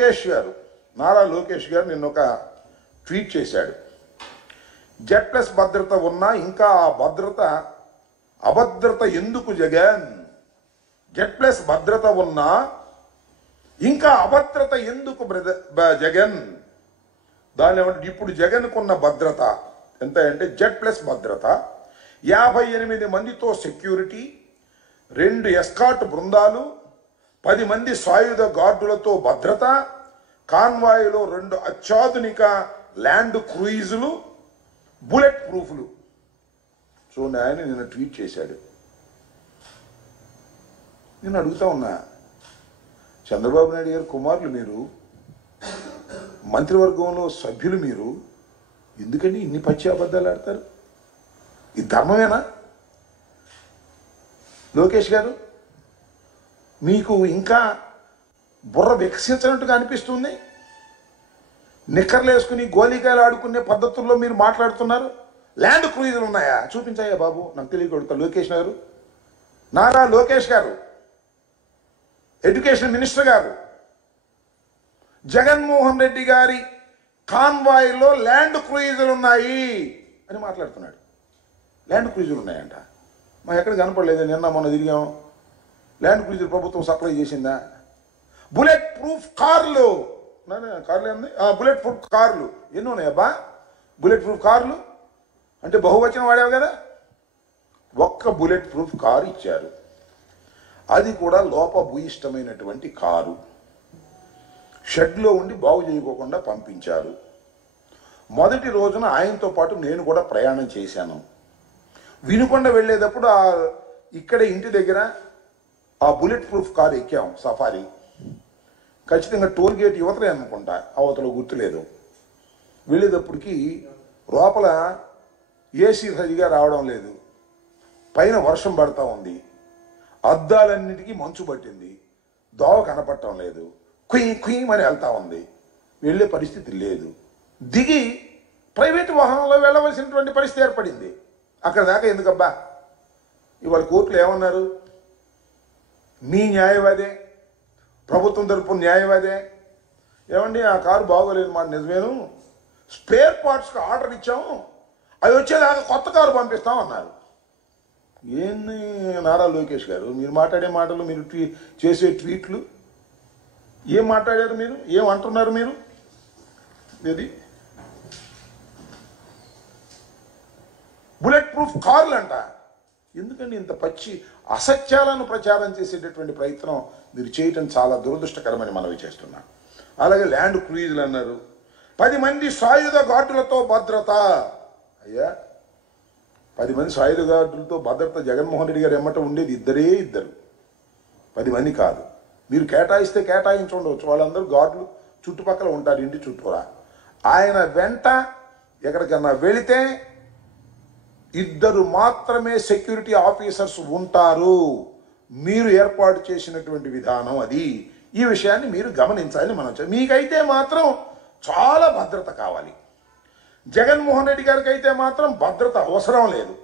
లోకేష్ గారు, నారా లోకేష్ గారు నిన్న ఒక ట్వీట్ చేశాడు. Z+ భద్రత ఉన్నా ఇంకా ఆ భద్రత అభద్రత ఎందుకు జగన్? Z+ భద్రత ఉన్నా ఇంకా అభద్రత ఎందుకు జగన్? దాని ఏమంటే ఇప్పుడు జగన్కున్న భద్రత ఎంత అంటే Z+ భద్రత 58 మందితో సెక్యూరిటీ, 2 ఎస్కాట్ బృందాలు, 10 మంది సాయుధ గార్డులతో భద్రత, కాన్వాయ్లో 2 అత్యాధునిక ల్యాండ్ క్రూయిజులు, బుల్లెట్ ప్రూఫ్లు. చూడండి, ఆయన నిన్న ట్వీట్ చేశాడు. నేను అడుగుతా ఉన్నా, చంద్రబాబు నాయుడు గారు కుమారులు మీరు, మంత్రివర్గంలో సభ్యులు మీరు, ఎందుకని ఇన్ని పచ్చి అబద్ధాలు ఆడతారు? ఇది ధర్మమేనా? లోకేష్ గారు, మీకు ఇంకా బుర్ర వికసించినట్టుగా అనిపిస్తుంది. నిక్కర్లు వేసుకుని గోలీకాయలు ఆడుకునే పద్ధతుల్లో మీరు మాట్లాడుతున్నారు. ల్యాండ్ క్రూయిజులు ఉన్నాయా? చూపించాయా బాబు, నాకు తెలియకూడతా. లోకేష్ గారు, నారా లోకేష్ గారు, ఎడ్యుకేషన్ మినిస్టర్ గారు, జగన్మోహన్ రెడ్డి గారి కాన్వాయ్లో ల్యాండ్ క్రూయిజులు ఉన్నాయి అని మాట్లాడుతున్నాడు. ల్యాండ్ క్రూయిజులు ఉన్నాయంట. మా ఎక్కడ కనపడలేదు. నిన్న మొన్న తిరిగాం. ల్యాండ్ క్రూయిజులు ప్రభుత్వం సప్లై చేసిందా? బుల్లెట్ ప్రూఫ్ కార్లు, కార్లు ఏంది? బుల్లెట్ ప్రూఫ్ కార్లు ఎన్ని ఉన్నాయబ్బా? బుల్లెట్ ప్రూఫ్ కార్లు అంటే బహువచనం వాడావు కదా. ఒక్క బుల్లెట్ ప్రూఫ్ కారు ఇచ్చారు, అది కూడా లోపభూయిష్టమైనటువంటి కారు. షెడ్లో ఉండి బాగు చేయకోకుండా పంపించారు. మొదటి రోజున ఆయనతో పాటు నేను కూడా ప్రయాణం చేశాను. వినుకొండ వెళ్ళేటప్పుడు ఇక్కడ ఇంటి దగ్గర ఆ బుల్లెట్ ప్రూఫ్ కారు ఎక్కాం, సఫారీ. ఖచ్చితంగా టోల్ గేట్ యువతలే అనుకుంటా, అవతల గుర్తులేదు. వెళ్ళేటప్పటికి లోపల ఏసీ సరిగా రావడం లేదు, పైన వర్షం పడతా ఉంది, అద్దాలన్నిటికీ మంచు పట్టింది, దోవ కనపడటం లేదు, కుయ్యి కుయ్యమని వెళ్తా ఉంది. వెళ్ళే పరిస్థితి లేదు. దిగి ప్రైవేటు వాహనంలో వెళ్ళవలసినటువంటి పరిస్థితి ఏర్పడింది. అక్కడ దాకా ఎందుకబ్బా? ఇవాళ కోర్టులు ఏమన్నారు? మీ న్యాయవాదే, ప్రభుత్వం తరపున న్యాయవాదే, ఏమండి ఆ కారు బాగోలేదు మాట నిజమేను, స్పేర్ పార్ట్స్కి ఆర్డర్ ఇచ్చాము, అవి వచ్చేదాకా కొత్త కారు పంపిస్తాం అన్నారు. ఏంది నారా లోకేష్ గారు, మీరు మాట్లాడే మాటలు, మీరు చేసే ట్వీట్లు, ఏం మాట్లాడారు మీరు? ఏం అంటున్నారు మీరు? ఇది బుల్లెట్ ప్రూఫ్ కార్లు అంట. ఎందుకండి ఇంత పచ్చి అసత్యాలను ప్రచారం చేసేటటువంటి ప్రయత్నం మీరు చేయటం చాలా దురదృష్టకరమని మనవి చేస్తున్నాం. అలాగే ల్యాండ్ క్రూయిజులు అన్నారు. 10 మంది సాయుధ గార్డులతో భద్రత. అయ్యా, 10 మంది సాయుధ గార్డులతో భద్రత జగన్మోహన్ రెడ్డి గారు ఎమ్మట ఉండేది ఇద్దరు, 10 మంది కాదు. మీరు కేటాయిస్తే కేటాయించుండవచ్చు, వాళ్ళందరూ గార్డులు చుట్టుపక్కల ఉంటారు, ఇంటి చుట్టూరా. ఆయన వెంట ఎక్కడికన్నా వెళితే 2 మాత్రమే సెక్యూరిటీ ఆఫీసర్స్ ఉంటారు. మీరు ఏర్పాటు చేసినటువంటి విధానం అది. ఈ విషయాన్ని మీరు గమనించాలని మనం. మీకైతే మాత్రం చాలా భద్రత కావాలి, జగన్మోహన్ రెడ్డి గారికి అయితే మాత్రం భద్రత అవసరం లేదు.